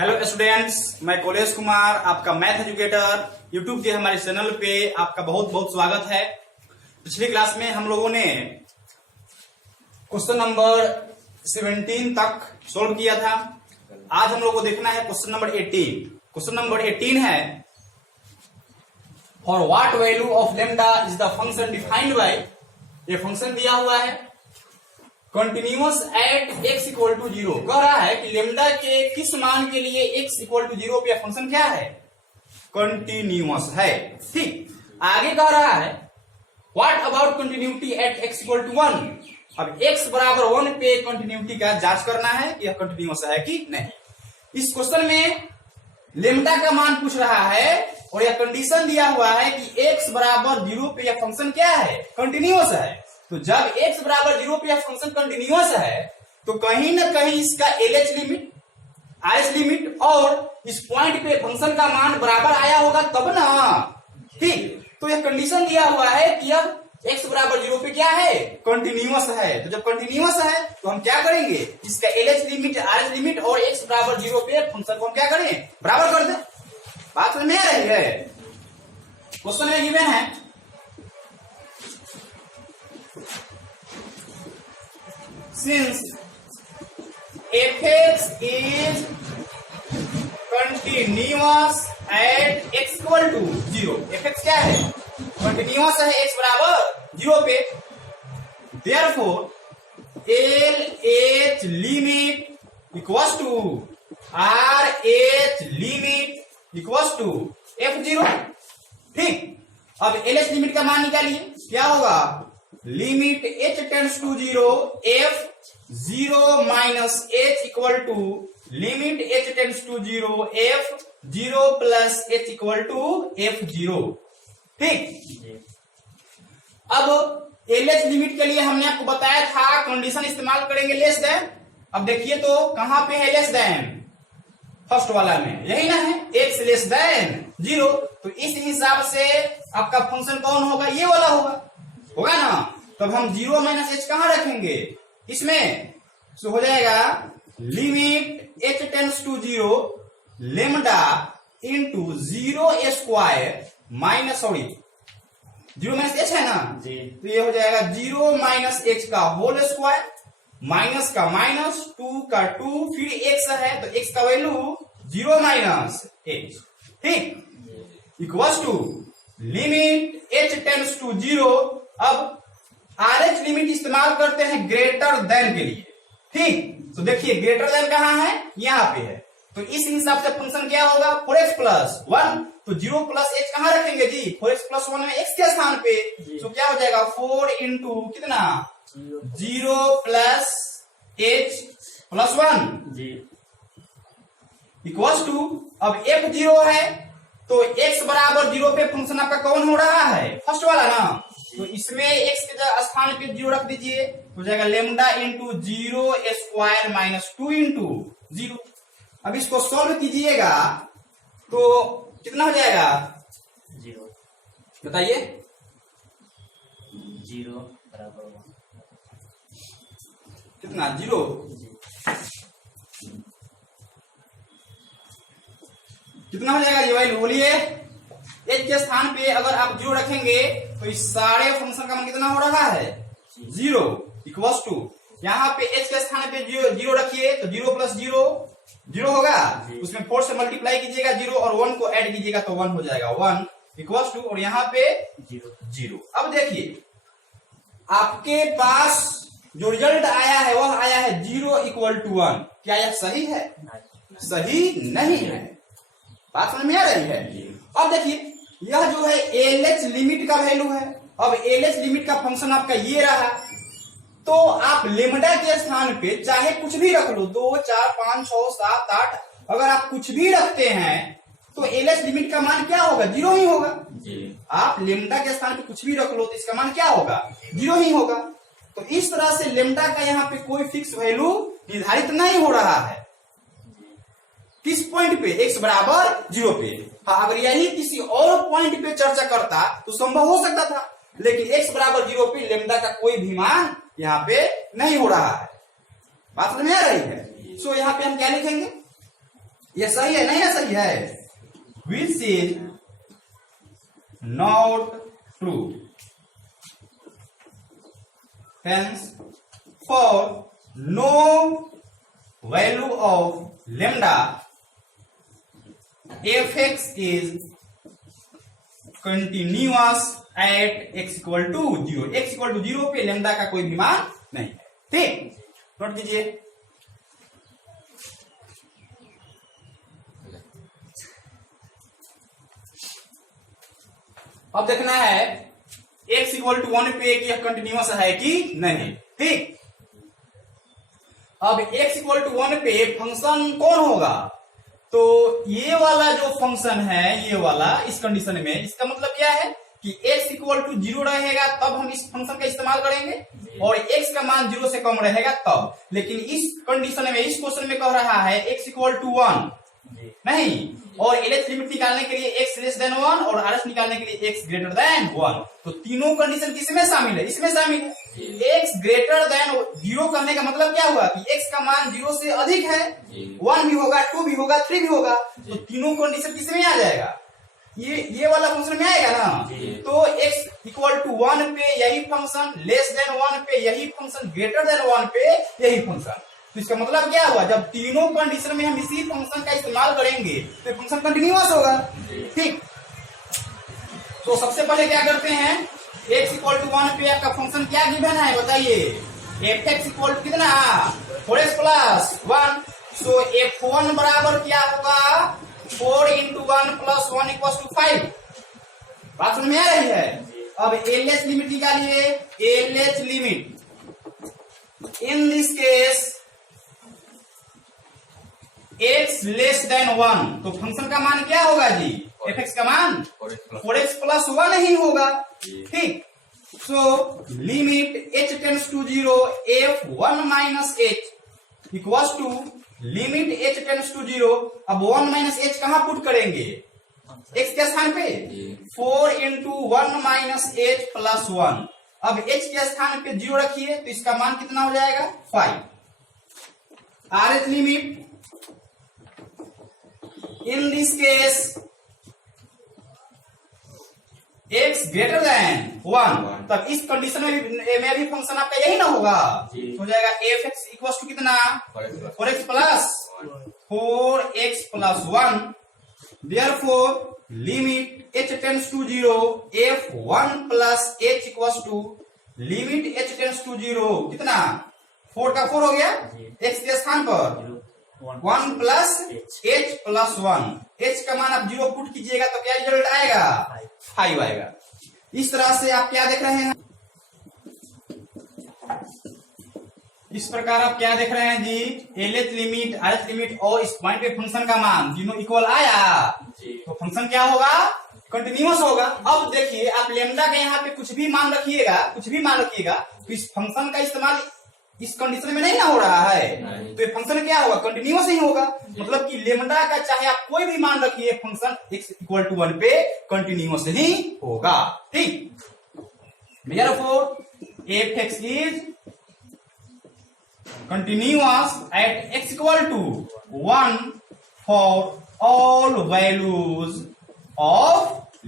Hello students, मैं college Kumar आपका math educator YouTube के हमारे चैनल पे आपका बहुत बहुत स्वागत है। पिछली क्लास में हम लोगों ने क्वेश्चन नंबर 17 तक सॉल्व किया था। आज हम लोग को देखना है क्वेश्चन नंबर 18। क्वेश्चन नंबर 18 है for what value of lambda is the function defined by. ये फंक्शन दिया हुआ है continuous at x equal to 0। कह रहा है कि लेमडा के किस मान के लिए x इक्वल टू 0 पे फंक्शन क्या है, कंटिन्यूअस है। ठीक, आगे कह रहा है what about continuity at x equal to 1। अब x बराबर 1 पे कंटिन्यूटी का जांच करना है कि यह कंटिन्यूअस है कि नहीं। इस क्वेश्चन में लेमडा का मान पूछ रहा है और यह कंडीशन दिया हुआ है कि x बराबर 0 पे यह फंक्शन क्या है, कंटिन्यूअस है। तो जब x बराबर 0 पे यह फंक्शन कंटिन्यूअस है तो कहीं ना कहीं इसका LH लिमिट, RH लिमिट और इस पॉइंट पे फंक्शन का मान बराबर आया होगा तब ना। ठीक, तो यह कंडीशन दिया हुआ है कि अब x बराबर 0 पे क्या है, कंटिन्यूअस है। तो जब कंटिन्यूअस है तो हम क्या करेंगे, इसका LH लिमिट, RH लिमिट और x बराबर 0 पे फंक्शन को हम क्या करें, बराबर कर दें। बात समझ में आ रही है। क्वेश्चन में गिवन है since fx is continuous at x equal to 0। fx क्या है, कंटिन्यूअस है x बराबर 0 पे। therefore LH limit equals to RH limit equals to f0। ठीक, अब LH लिमिट का मान निकालिए, क्या होगा, limit h tends to 0 f 0 minus h equal to limit h tends to 0 f 0 plus h equal to f0। ठीक, अब LH limit के लिए हमने आपको बताया था कंडीशन इस्तेमाल करेंगे लेस देन। अब देखिए तो कहां पे है लेस देन, फर्स्ट वाला में यही ना है, x लेस देन 0। तो इस हिसाब से आपका फंक्शन कौन होगा, ये वाला होगा ना। तब हम 0 माइनस h कहां रखेंगे, इसमें तो हो जाएगा limit h tends to 0 lambda into 0 square minus 0 minus h है ना जी। तो ये हो जाएगा 0 माइनस h का होल स्क्वायर, माइनस का माइनस, 2 का 2, फिर x है तो x का वैल्यू 0 माइनस h। ठीक, equals to limit h tends to 0। अब RH लिमिट इस्तेमाल करते हैं ग्रेटर देन के लिए। ठीक, तो देखिए ग्रेटर देन कहां है, यहां पे है। तो इस हिसाब से फंक्शन क्या होगा, 4x प्लस 1। तो 0 प्लस h कहां रखेंगे जी, 4x प्लस 1 में x के स्थान पे। तो क्या हो जाएगा 4 इंटू कितना, 0 plus h plus 1 equals to, अब f0 है तो x बराबर 0 पे फंक्शन आपका कौन हो रहा है, फर्स्ट वाला ना। तो इसमें x के स्थान पे 0 रख दीजिए, हो जाएगा lambda into 0 square minus 2 into 0। अब इसको सॉल्व कीजिएगा तो कितना हो जाएगा, 0 बताइए, 0 बराबर 1 कितना 0, कितना हो जाएगा जी वैल्यू, बोलिए। h के स्थान पे अगर आप 0 रखेंगे तो इस सारे फंक्शन का मान कितना हो रहा है, 0 इक्वल्स टू, यहाँ पे h के स्थान पे 0 रखिए तो 0 प्लस 0 0 होगा, उसमें 4 से मल्टीप्लाई कीजिएगा 0 और 1 को ऐड कीजिएगा तो 1 हो जाएगा, 1 इक्वल्स टू, और यहाँ पे 0। अब देखिए आपके पास जो रिजल्ट आया है वह आया है 0 इक्वल टू 1। क्या यह सही है, सही नहीं है। बात समझ में आ रही है। अब देखिए यह जो है LH लिमिट का वैल्यू है। अब LH लिमिट का फंक्शन आपका ये रहा, तो आप लेमडा के स्थान पे चाहे कुछ भी रख लो, 2 4 5 6 7 8, अगर आप कुछ भी रखते हैं तो LH लिमिट का मान क्या होगा, 0 ही होगा जी। आप लेमडा के स्थान पे कुछ भी रख लो तो इसका मान क्या होगा, 0 ही होगा। तो इस तरह से लेमडा का यहाँ पे कोई फिक्स वैल्यू निर्धारित नहीं हो रहा है, किस पॉइंट पे, x बराबर 0 पे। हाँ, अगर यही किसी और पॉइंट पे चर्चा करता तो संभव हो सकता था, लेकिन x बराबर 0 पे लेमडा का कोई भी मान यहाँ पे नहीं हो रहा है। बात समझ में आ रही है। सो यहाँ पे हम क्या लिखेंगे, ये सही है नहीं ना? सही है, which is not true. Hence, for no value of lambda, fx is continuous at x equal to 0। x equal to 0 पे lambda का कोई भी मान नहीं है। ठीक, नोट कीजिए। अब देखना है x इक्वल टू 1 पे कि यह कंटिन्यूअस है कि नहीं। ठीक, अब x इक्वल टू 1 पे फंक्शन कौन होगा? तो ये वाला जो फंक्शन है, ये वाला इस कंडीशन में, इसका मतलब क्या है कि x इक्वल टू 0 रहेगा तब हम इस फंक्शन का इस्तेमाल करेंगे, और x का मान 0 से कम रहेगा तब। लेकिन इस कंडीशन में, इस क्वेश्चन में कह रहा है x इक्वल टू 1 नहीं, और LH लिमिट निकालने के लिए x लेस देन 1 और RS निकालने के लिए x ग्रेटर देन 1। तो तीनों कंडीशन किसमें शामिल है? इसमें शामिल है। x ग्रेटर देन 0 करने का मतलब क्या हुआ कि x का मान 0 से अधिक है, 1 भी होगा, 2 भी होगा, 3 भी होगा। तो तीनों कंडीशन किसमें आ जाएगा? ये वाला फंक्शन में आएगा ना। तो x इक्वल टू 1 पे यही फंक्शन, लेस देन 1 पे यही फंक्शन, ग्रेटर देन 1 पे यही फंक्शन। तो इसका मतलब क्या हुआ? जब तीनों कंडीशन में हम इसी फंक्शन का इस्तेमाल करेंगे तो फंक्शन कंटिन्यूअस होगा। ठीक, तो सबसे पहले क्या करते हैं, x इक्वल टू 1 पे आपका फंक्शन क्या गिवन है बताइए? fx इक्वल टू कितना? 4x plus 1। सो f1 बराबर क्या होगा? 4 इंटू 1 प्लस 1 इक्वल टू 5। बात समझ में आ रही है? अब LH लिमिट निकालिए। LH limit in this case x less than 1, तो फंक्शन का मान क्या होगा जी? fx का मान 4x प्लस 1 ही होगा। ठीक, so limit h tends to 0 f1 minus h equals to limit h tends to 0। अब 1 माइनस h कहां पुट करेंगे? x के स्थान पे 4 इंटू 1 माइनस h प्लस 1। अब h के स्थान पे 0 रखिए तो इसका मान कितना हो जाएगा? 5। RH limit in this case x greater than 1, तब इस कंडीशन में भी फंक्शन आपका यही ना होगा। हो जाएगा fx इक्वल टू कितना? 4x plus 4x plus 1। Therefore limit h tends to 0 f1 plus h equal to limit h tends to 0 कितना? 4 का 4 हो गया, x के स्थान पर 1 प्लस h प्लस 1। h का मान आप 0 पुट कीजिएगा तो क्या रिजल्ट आएगा? 5 आएगा। इस तरह से आप क्या देख रहे हैं? इस प्रकार आप क्या देख रहे हैं जी? LH लिमिट, RH लिमिट और इस पॉइंट पे फंक्शन का मान तीनों इक्वल आया तो फंक्शन क्या होगा? कंटिन्यूअस होगा। अब देखिए, आप लेमडा के यहाँ पे कुछ भी मान रखिएगा, तो इस फंक्शन का इस्तेमाल इस कंडीशन में नहीं ना हो रहा है, तो ये फंक्शन क्या होगा? कंटिन्यूअस ही होगा। मतलब कि लेमडा का चाहे आप कोई भी मान रखिए, फंक्शन x इक्वल टू 1 पे कंटिन्यूअस ही होगा। ठीक, therefore fx is continuous at x equal to 1 for all values of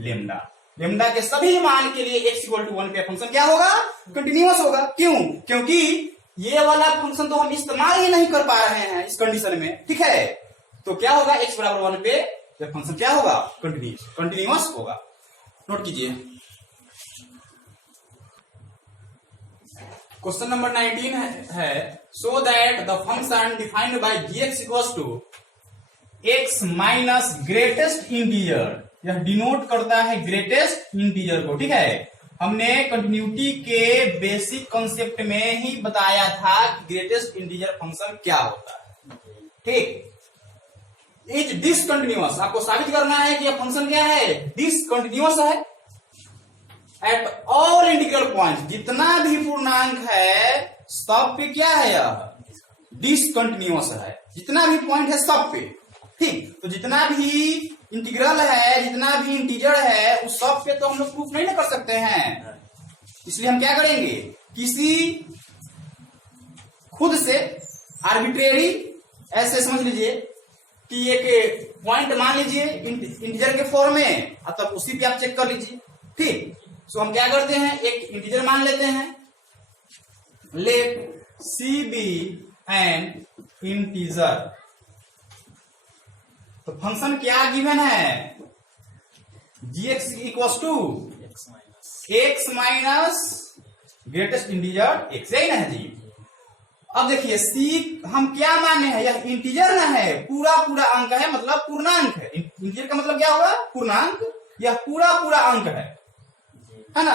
lambda। Lambda के सभी मान के लिए x इक्वल टू 1 पे फंक्शन क्या होगा? कंटिन्यूअस होगा। क्यों? क्योंकि ये वाला फंक्शन तो हम इस्तेमाल ही नहीं कर पा रहे हैं इस कंडीशन में। ठीक है, तो क्या होगा? x बराबर 1 पे फंक्शन क्या होगा? कंटिन्यूअस होगा। नोट कीजिए, क्वेश्चन नंबर 19 है so that the function defined by gx equals to x minus greatest integer. यह डिनोट करता है ग्रेटेस्ट इंटीजर को। ठीक है, हमने कंटिन्यूटी के बेसिक कॉन्सेप्ट में ही बताया था कि ग्रेटेस्ट इंटीजर फंक्शन क्या होता है। ठीक, इज डिसकंटिन्यूअस। आपको साबित करना है कि यह फंक्शन क्या है? डिसकंटिन्यूअस है एट ऑल इंटीग्रल पॉइंट। जितना भी पूर्णांक है सब पे क्या है? यह डिसकंटिन्यूअस है। जितना भी पॉइंट है सब पे। ठीक, तो जितना भी इंटीग्रल है, जितना भी इंटीजर है, उस सब पे तो हम लोग प्रूफ नहीं ना कर सकते हैं। इसलिए हम क्या करेंगे? किसी खुद से आर्बिट्रेरी, ऐसे समझ लीजिए कि एक पॉइंट मान लीजिए इंटीजर के फॉर्म में, तब उसी पे आप चेक कर लीजिए। ठीक, सो हम क्या करते हैं, एक इंटीजर मान लेते हैं, let C be an integer. तो फंक्शन क्या गिवन है, g x equal to x minus greatest integer x, यही ना है जी। अब देखिए सी हम क्या माने हैं, यह इंटीजर ना है, पूरा पूरा अंक है, मतलब पूर्णांक है। इंटीजर का मतलब क्या होगा, पूर्णांक, यह पूरा पूरा अंक है ना।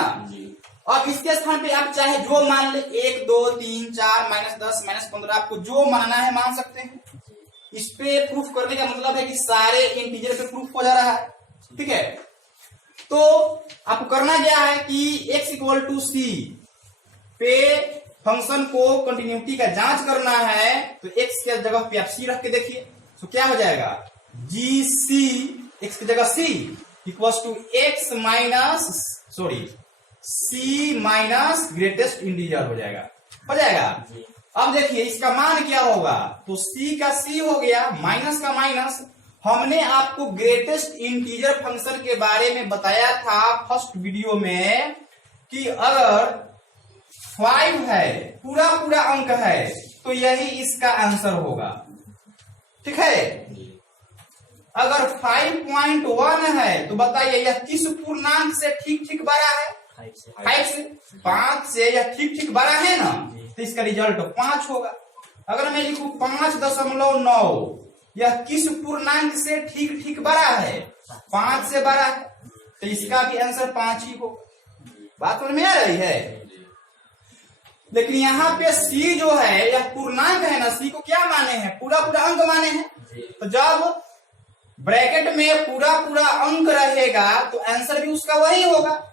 और इसके स्थान पे आप चाहे जो मान ले, 1 2 3 4 -10 -15, आपको जो मानना है मान सकते हैं। इस पे प्रूफ करने का मतलब है कि सारे इंटीजर पे प्रूफ हो जा रहा है। ठीक है, तो आपको करना क्या है कि x इक्वल टू सी पे फंक्शन को कंटिन्यूटी का जांच करना है, तो x के जगह पे आप c रख के देखिए, तो क्या हो जाएगा, जी सी, x की जगह c equal to x minus C minus greatest integer हो जाएगा। अब देखिए इसका मान क्या होगा, तो c का c हो गया, माइनस का माइनस। हमने आपको ग्रेटेस्ट इंटीजर फंक्शन के बारे में बताया था फर्स्ट वीडियो में कि अगर 5 है, पूरा पूरा अंक है, तो यही इसका आंसर होगा। ठीक है, अगर 5.1 है तो बताइए यह किस पूर्णांक से ठीक ठीक बड़ा है, 5 से यह ठीक ठीक बड़ा है ना, तो इसका रिजल्ट 5 होगा। अगर मैं लिखूं 5.9, यह किस पूर्णांक से ठीक ठीक बड़ा है, 5 से बड़ा है, तो इसका भी आंसर 5 ही होगा। बात समझ में आ रही है। लेकिन यहाँ पे c जो है यह पूर्णांक है ना, c को क्या माने हैं, पूरा पूरा अंक माने हैं। तो जब ब्रैकेट में पूरा पूरा अंक रहेगा तो आंसर भी उसका वही होगा।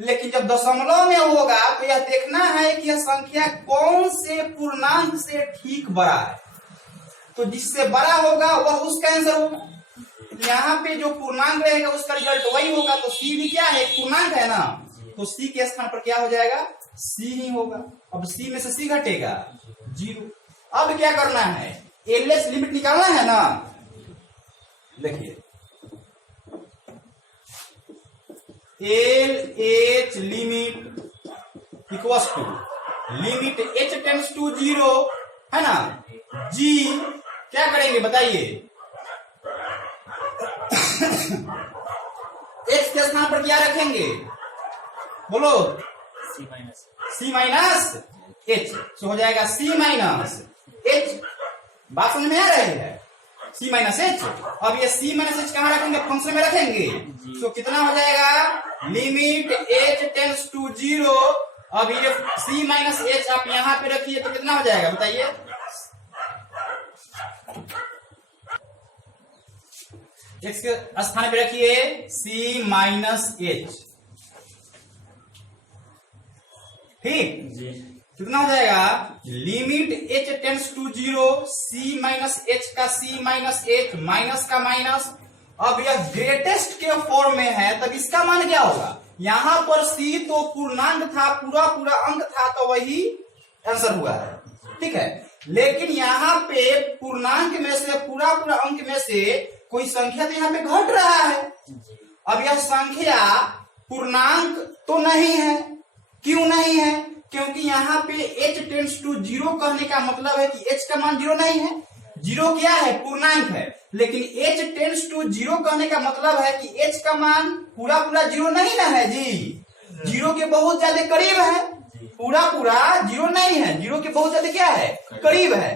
लेकिन जब दशमलव में होगा तो यह देखना है कि यह संख्या कौन से पूर्णांक से ठीक बड़ा है, तो जिससे बड़ा होगा वह उसका आंसर होगा। यहाँ पे जो पूर्णांक रहेगा उसका रिजल्ट वही होगा। तो c भी क्या है, पूर्णांक है ना, तो c के स्थान पर क्या हो जाएगा, c ही होगा। अब c में से c घटेगा 0। अब क्या करना है, एलएच लिमिट निकालना है ना। देखिए L H limit equal to limit h tends to 0 है ना, g क्या करेंगे बताइए, x के स्थान पर क्या रखेंगे, बोलो, c माइनस h, तो हो जाएगा c माइनस h। बात समझ में आ रही है, c माइनस h। अब ये c माइनस h कहाँ रखेंगे, फंक्शन में रखेंगे, तो कितना हो जाएगा, लिमिट h टेंड्स टू 0। अब ये c माइनस h आप यहाँ पे रखिए तो कितना हो जाएगा बताइए, x के स्थान पे रखिए c माइनस h। ठीक, कितना हो जाएगा, limit h tends to 0, c minus h का c माइनस h, माइनस का माइनस। अब यह ग्रेटेस्ट के फॉर्म में है, तब इसका मान क्या होगा, यहाँ पर c तो पूर्णांक था, पूरा पूरा अंक था, तो वही आंसर हुआ है। ठीक है, लेकिन यहाँ पे पूर्णांक में से, पूरा पूरा अंक में से कोई संख्या तो यहाँ पे घट रहा है। अब यह संख्या पूर्णांक तो नहीं है, क्यों नहीं है, क्योंकि यहाँ पे h टेंड्स टू 0 कहने का मतलब है कि h का मान 0 नहीं है। 0 क्या है, पूर्णांक है, लेकिन h टेंड्स टू 0 कहने का मतलब है कि h का मान पूरा पूरा 0 नहीं ना है जी, 0 के बहुत ज्यादा करीब है, पूरा पूरा 0 नहीं है, 0 के बहुत ज्यादा क्या है, करीब है।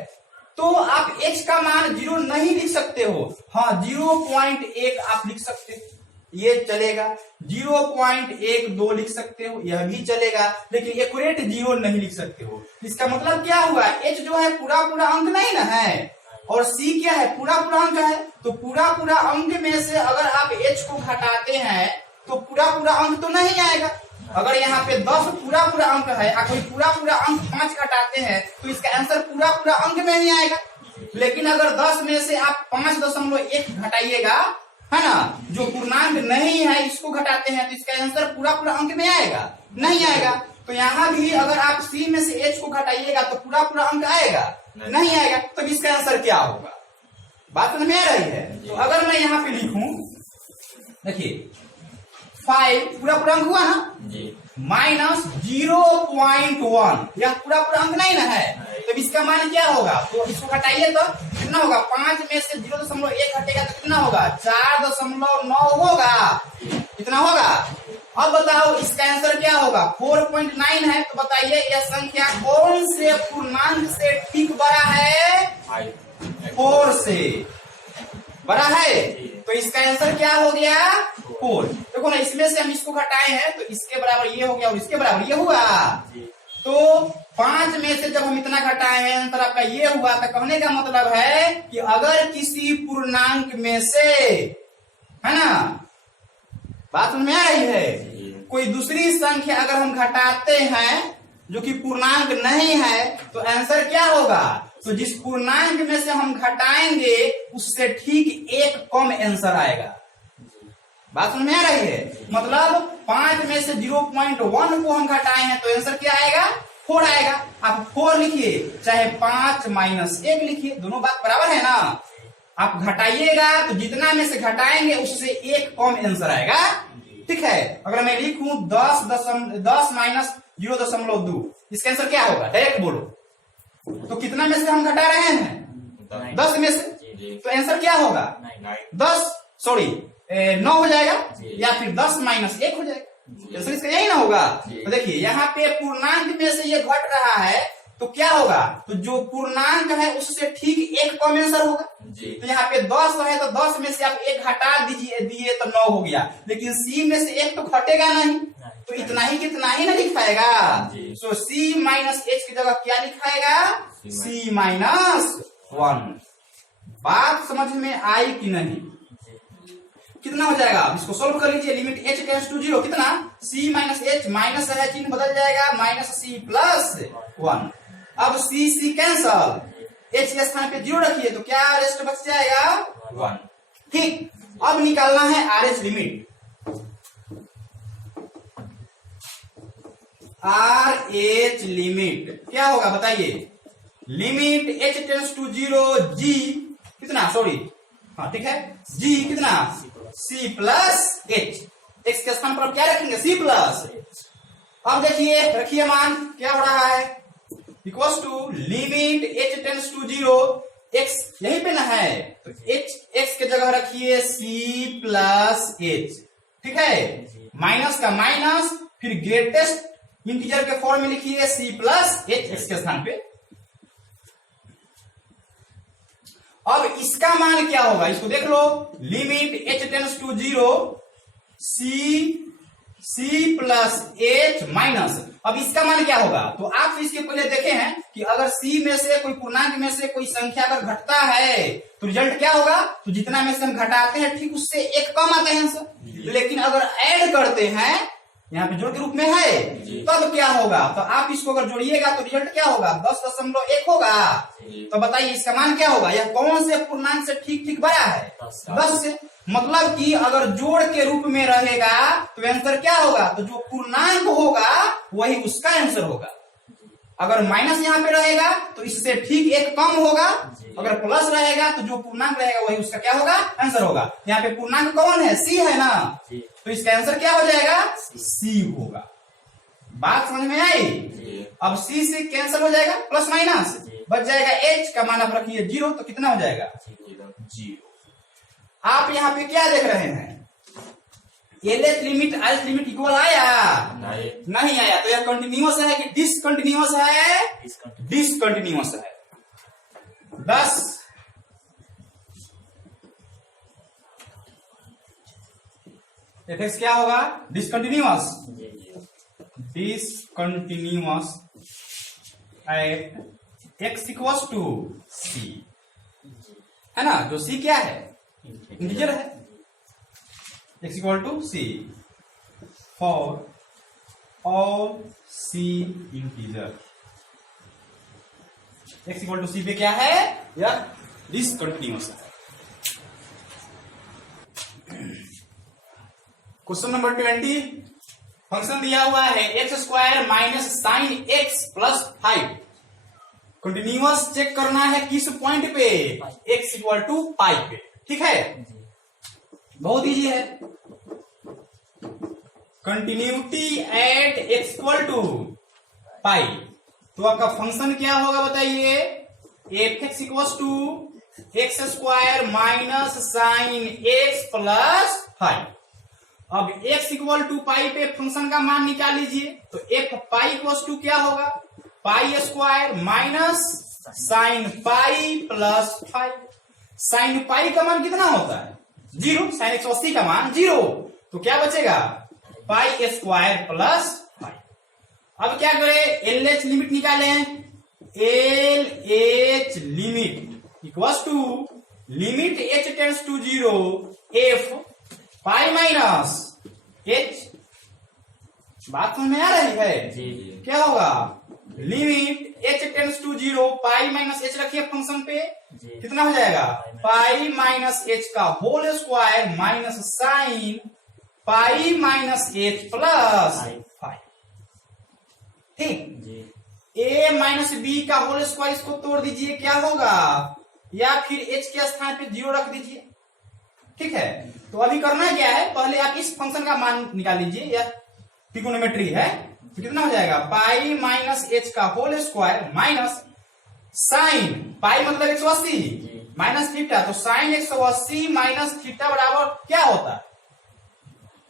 तो आप h का मान 0 नहीं लिख सकते हो, हाँ 0.1 आप लिख सकते हो, ये चलेगा, 0.12 लिख सकते हो, यह भी चलेगा, लेकिन एक्यूरेट 0 नहीं लिख सकते हो। इसका मतलब क्या हुआ, h जो है पूरा पूरा अंक नहीं ना है, और c क्या है, पूरा पूरा अंक है। तो पूरा पूरा अंक में से अगर आप h को घटाते हैं तो पूरा पूरा अंक तो नहीं आएगा। अगर यहाँ पे 10 पूरा पूरा अंक है और कोई पूरा पूरा अंक 5 घटाते हैं तो इसका आंसर पूरा पूरा अंक में ही आएगा। लेकिन अगर 10 में से आप 5.1 घटाइएगा, है ना, जो पूर्णांक नहीं है इसको घटाते हैं, तो इसका आंसर पूरा पूरा अंक में आएगा, नहीं आएगा। तो यहाँ भी अगर आप c में से h को घटाइएगा तो पूरा पूरा अंक आएगा, नहीं आएगा। तो इसका आंसर क्या होगा, बात समझ में आ रही है? तो अगर मैं यहाँ पे लिखूं, देखिए 5 पूरा पूरा अंक हुआ ना, माइनस 0.1, यह पूरा पूरा अंक नहीं ना है, तो इसका मान क्या होगा? तो इसको घटाइए तो कितना होगा? 5 में से 0.1 घटेगा तो कितना होगा? 4.9 होगा। कितना होगा? अब बताओ इसका आंसर क्या होगा? 4.9 है। तो बताइए यह संख्या कौन से पूर्णांक से ठीक बड़ा है? 4 से बड़ा है। तो इसका आंसर क्या हो गया? 4। देखो ना, इसमें से हम इसको घटाए हैं तो इसके बराबर ये हो गया और इसके बराबर ये हुआ। तो 5 में से जब हम इतना घटाए हैं आंसर आपका ये हुआ। तो कहने का मतलब है कि अगर किसी पूर्णांक में से, है ना, बात समझ में आ रही है, कोई दूसरी संख्या अगर हम घटाते हैं जो कि पूर्णांक नहीं है, तो आंसर क्या होगा? तो जिस पूर्णांक में से हम घटाएंगे उससे ठीक एक कम आंसर आएगा। बात समझ में आ रही है? मतलब 5 में से 0.1 को हम घटाए हैं तो आंसर क्या आएगा? 4 आएगा। आप 4 लिखिए चाहे 5 - 1 लिखिए, दोनों बात बराबर है ना। आप घटाइएगा तो जितना में से घटाएंगे उससे एक कम आंसर आएगा। ठीक है, अगर मैं लिखूं 10 - 0.2, इसका आंसर क्या होगा? डायरेक्ट बोलो। तो कितना में से हम घटा रहे हैं? 10 में से। तो आंसर क्या होगा? 9 हो जाएगा या फिर 10 - 1 हो जाएगा। आंसर इसका यही ना होगा। तो देखिए यहाँ पे पूर्णांक में से ये घट रहा है तो क्या होगा? तो जो पूर्णांक है उससे ठीक एक कम आंसर होगा। तो यहाँ पे 10 है तो 10 में से आप 1 हटा दिए तो 9 हो गया। लेकिन सी में से 1 तो घटेगा नहीं, तो इतना ही कितना ही ना लिखाएगा। तो C - H की जगह क्या लिखाएगा? C - 1। बात समझ में आई कि नहीं? कितना हो जाएगा? अब इसको सोल्व कर लीजिए। लिमिट h टेंड्स टू 0 कितना? C - H, माइनस है चिन्ह बदल जाएगा, -C + 1। अब C कैंसल, h के स्थान पे 0 रखिए तो क्या रेस्ट बच जाएगा? 1। ठीक, अब निकालना है RH लिमिट। RH लिमिट क्या होगा बताइए? Limit h tends to 0 g कितना, सॉरी, हाँ ठीक है, g कितना? C + H। x के स्थान पर क्या रखेंगे? C + H। अब देखिए, रखिए मान क्या हो रहा है? Equals to limit h tends to 0, x यहीं पे ना है तो x के जगह रखिए C + H। ठीक है, माइनस का माइनस, फिर ग्रेटेस्ट इंटीजर के फॉर्म में लिखिए C + H x के स्थान पे। अब इसका मान क्या होगा? इसको देख लो। Limit h tends to 0 C + H minus. अब इसका मान क्या होगा? तो आप इसके पहले देखे हैं कि अगर C में से कोई पूर्णांक में से कोई संख्या अगर घटता है तो रिजल्ट क्या होगा? तो जितना में से हम घटाते हैं ठीक उससे एक कम आता है आंसर। लेकिन अगर ऐड करते हैं, यहाँ पे जोड़ के रूप में है, तब क्या होगा? तो आप इसको अगर जोड़िएगा तो रिजल्ट क्या होगा? 10.1 होगा। तो बताइए इसका मान क्या होगा? यह कौन से पूर्णांक से ठीक ठीक बड़ा है? 10 से। मतलब कि अगर जोड़ के रूप में रहेगा तो आंसर क्या होगा? तो जो पूर्णांक होगा वही उसका आंसर होगा। अगर माइनस यहाँ पे रहेगा तो इससे ठीक एक कम होगा, अगर प्लस रहेगा तो जो पूर्णांक रहेगा वही उसका क्या होगा? आंसर होगा। यहाँ पे पूर्णांक कौन है? C है ना, तो इसका आंसर क्या हो जाएगा? C होगा। बात समझ में आई? अब C से कैंसिल हो जाएगा, प्लस माइनस बच जाएगा, h का मान आप रखिए 0 तो कितना हो जाएगा? 0। आप यहाँ पे क्या देख रहे हैं? LH limit RH limit equal आया? नहीं आया। तो यह कंटिन्यूअस है कि डिसकंटिन्यूअस है? डिसकंटिन्यूअस है। 10 fx क्या होगा? Discontinuous. Discontinuous at x equals to C, है ना? जो C क्या है? इंटीजर है। x equal to C for all C integer. x equal to C पे क्या है? यह डिसकंटिन्यूअस है। क्वेश्चन नंबर 20, फंक्शन दिया हुआ है x² - sin x + 5 continuous check करना है किस पॉइंट पे, x इक्वल टू पाई पे। ठीक है, जी बहुत इजी है। Continuity at x equal to pi, तो आपका फंक्शन क्या होगा बताइए, F x equal to x square minus sine x plus five. अब x इक्वल टू पाई पे फंक्शन का मान निकाल लीजिए, तो एफ पाई इक्वल टू क्या होगा, pi square minus sine pi plus five. Sine pi का मान कितना होता है, 0, साइन 180 का मान 0, तो क्या बचेगा, पाई स्क्वायर प्लस फाइव। अब क्या करें, एल एच लिमिट निकालें, L H limit equals to limit H tends to 0 F pi minus H. बात समझ में आ रही है, जी क्या होगा, limit H tends to 0 pi minus H रखिए फंक्शन पे, जी कितना हो जाएगा, पाई माइनस एच का whole square minus sine pi minus H plus five. ठीक, जी a माइनस बी का होल स्क्वायर इसको तोड़ दीजिए, क्या होगा, या फिर h के स्थान पे 0 रख दीजिए। ठीक है, तो अभी करना क्या है, पहले आप इस फंक्शन का मान निकाल लीजिए, यह ट्रिगोनोमेट्री है, तो कितना हो जाएगा, पाई माइनस एच का whole square minus sine pi मतलब 180 माइनस थीटा, तो साइन 180 माइनस थीटा बराबर क्या होता है,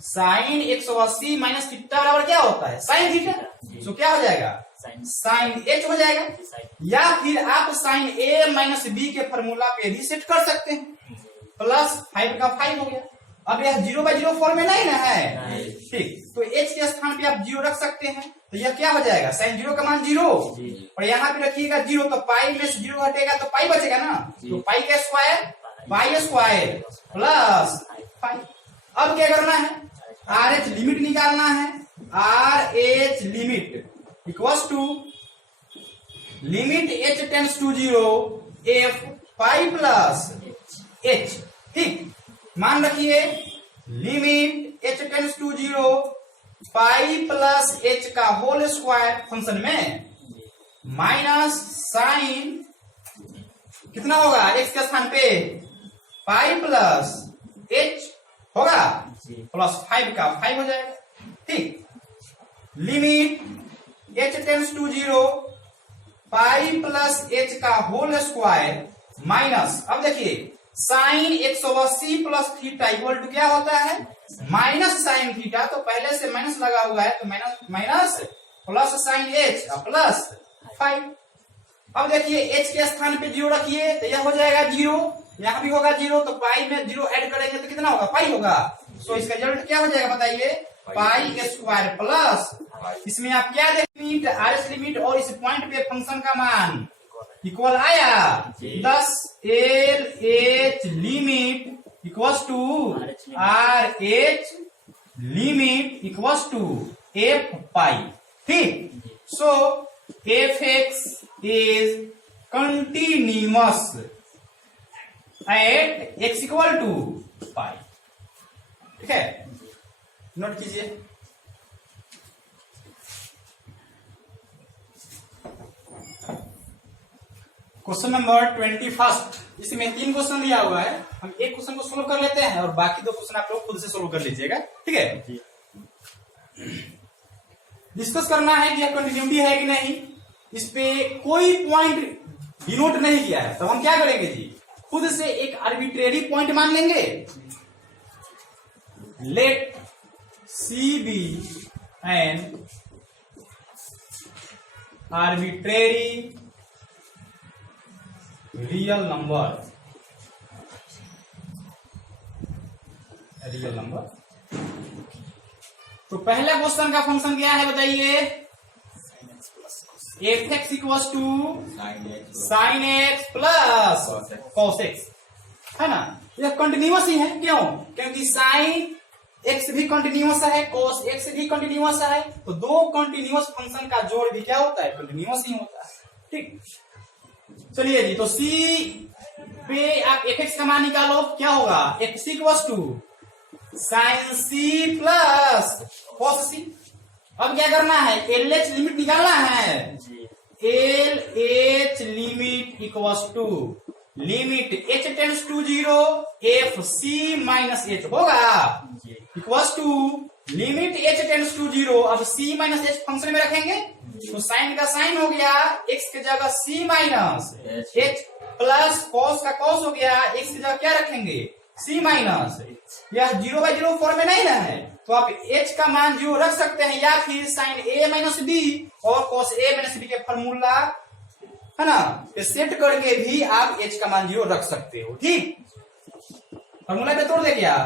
साइन 180 माइनस थीटा बराबर क्या होता है, साइन थीटा, तो क्या हो जाएगा, साइन एच हो जाएगा। या फिर आप साइन ए माइनस बी के फॉर्मूला पे रीसेट कर सकते हैं, प्लस 5 का 5 हो गया। अब यह 0/0 फॉर्म में नहीं ना है, ठीक, तो h के स्थान पे आप 0 रख सकते हैं, तो यह क्या हो जाएगा, साइन 0 का मान 0, और यहाँ पे रखिएगा 0, तो पाई में से 0 हटेगा तो पाई बचेगा ना, तो पाई का स्क्वायर पाई स्क्वायर प्लस 5। अब क्या करना है, आर एच लिमिट निकालना है, R H limit equals to limit H tends to 0 F pi plus H. ठीक, मान रखिए limit H tends to 0 pi plus H का होल स्क्वायर फंक्शन में माइनस साइन कितना होगा, एक्स के स्थान पे पाई प्लस एच होगा, प्लस 5 का 5 हो जाएगा। ठीक, limit h tends to 0 pi plus h का होल स्क्वायर माइनस, अब देखिए sine 180 plus theta equal to क्या होता है, माइनस साइन थीटा, तो पहले से माइनस लगा हुआ है, तो minus minus plus sign h plus 5। अब देखिए h के स्थान पे 0 रखिए, तो यह हो जाएगा 0, यहाँ भी होगा 0, तो पाई में 0 ऐड करेंगे तो कितना होगा, पाई होगा, तो इसका रिजल्ट क्या हो जाएगा बताइए, पाई स्क्वायर प्लस, इसमें आप क्या देखेंगे, आर एस लिमिट और इस पॉइंट पे फंक्शन का मान इक्वल आया, 10 L H limit equals to R H limit equals to f pi. ठीक, so F x is continuous at x equal to pi. ठीक है, नोट कीजिए। क्वेश्चन नंबर 21, इसमें 3 क्वेश्चन दिया हुआ है, हम एक क्वेश्चन को सोल्व कर लेते हैं और बाकी 2 क्वेश्चन आप लोग खुद से सोल्व कर लीजिएगा। ठीक है, डिस्कस करना है कि कंटिन्यूटी है कि नहीं, इस पे कोई पॉइंट डिनोट नहीं किया है, तो हम क्या करेंगे जी, खुद से एक आर्बिट्रेरी पॉइंट मान लेंगे, let C be an arbitrary real number, real number. तो पहला क्वेश्चन का फंक्शन क्या है बताइए, F x equal to sine x plus cos X, है ना, यह कंटिन्यूअस ही है, क्यों, क्योंकि साइन एक्स भी कंटिन्यूअस है, कॉस एक्स भी कंटिन्यूअस है, तो 2 कंटिन्यूअस फंक्शन का जोड़ भी क्या होता है, कंटिन्यूअस ही होता है। ठीक, चलिए जी, तो C पे आप एफ एक्स का मान निकालो, क्या होगा, x equal to sine c plus cos c. अब क्या करना है, एल एच लिमिट निकालना है, L H limit equals to limit H tends to 0 F c minus h होगा जी equals to limit H tends to 0। अब सी माइनस एच फंक्शन में रखेंगे तो साइन का साइन हो गया एक्स की जगह सी माइनस एच प्लस कॉस का कॉस हो गया एक्स की जगह क्या रखेंगे सी माइनस। यह 0/0 फॉर्म में नहीं ना है तो आप h का मान 0 रख सकते हैं या फिर साइन a माइनस बी और कॉस a माइनस बी के फॉर्मूला है ना ये सेट करके भी आप h का मान 0 रख सकते हो। ठीक फॉर्मूला पे तोड़ दे क्या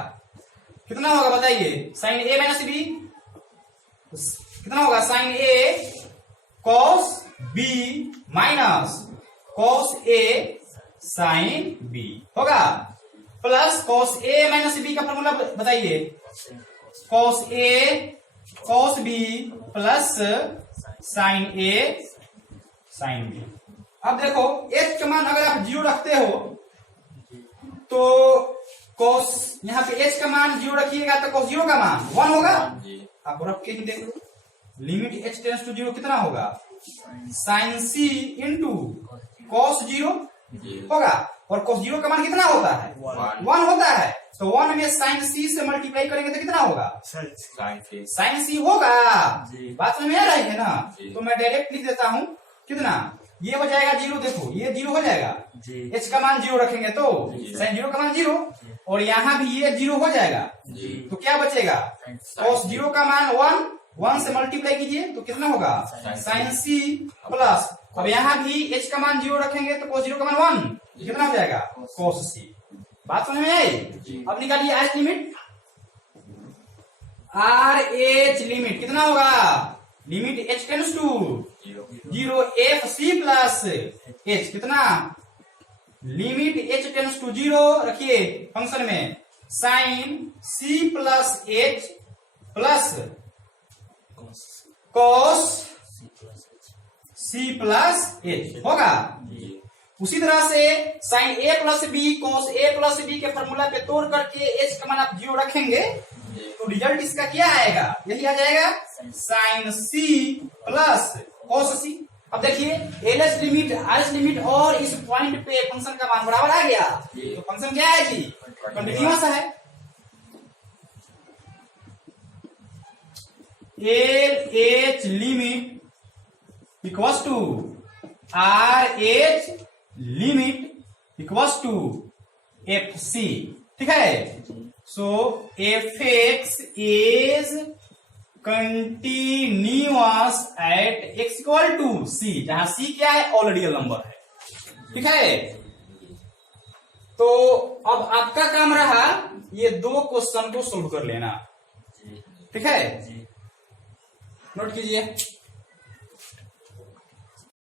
कितना होगा बताइए साइन a माइनस बी कितना होगा sine a cos b minus cos a sine b होगा plus cos a minus B का फॉर्मूला बताइए cos a cos b plus sine a sine b। अब देखो h का मान अगर आप 0 रखते हो तो कॉस यहाँ पे h का मान 0 रखिएगा तो कॉस 0 का मान 1 होगा। आप रख के ही देख लो लिमिट h टेंड्स टू 0 कितना होगा साइन c इंटू कॉस 0 होगा और cos 0 का मान कितना होता है 1 होता है तो 1 में साइन c से मल्टीप्लाई करेंगे तो कितना होगा साइन c होगा। बात में आ रही है ना तो मैं डायरेक्ट लिख देता हूँ कितना ये हो जाएगा 0 देखो ये 0 हो जाएगा h का मान 0 रखेंगे तो साइन 0 का मान 0 और यहाँ भी ये 0 हो जाएगा तो क्या बचेगा cos 0 का मान 1 से मल्टीप्लाई कीजिए तो कितना होगा साइन c प्लस अब यहाँ भी h का मान 0 रखेंगे तो cos 0 का मान 1 कितना हो जाएगा cos c। बात समझ में आई। अब निकालिए R H limit R H limit कितना होगा limit h tends to 0 F C plus h कितना लिमिट h टेंड्स टू 0 रखिए फंक्शन में sine c plus h plus cos c plus h होगा। उसी तरह से sine a plus B cos a plus B के फॉर्मूला पे तोड़ करके h का मान आप 0 रखेंगे तो रिजल्ट इसका क्या आएगा यही आ जाएगा sine c plus cos c। अब देखिए L H limit R H limit और इस पॉइंट पे फंक्शन का मान बराबर आ गया तो फंक्शन क्या है जी कंटिन्यूअस है। L H limit equals to R H limit equals to F C. ठीक है so F x is continuous at x equal to C जहां सी क्या है ऑल रियल नंबर है। ठीक है तो अब आपका काम रहा ये दो क्वेश्चन को सोल्व कर लेना। ठीक है नोट कीजिए।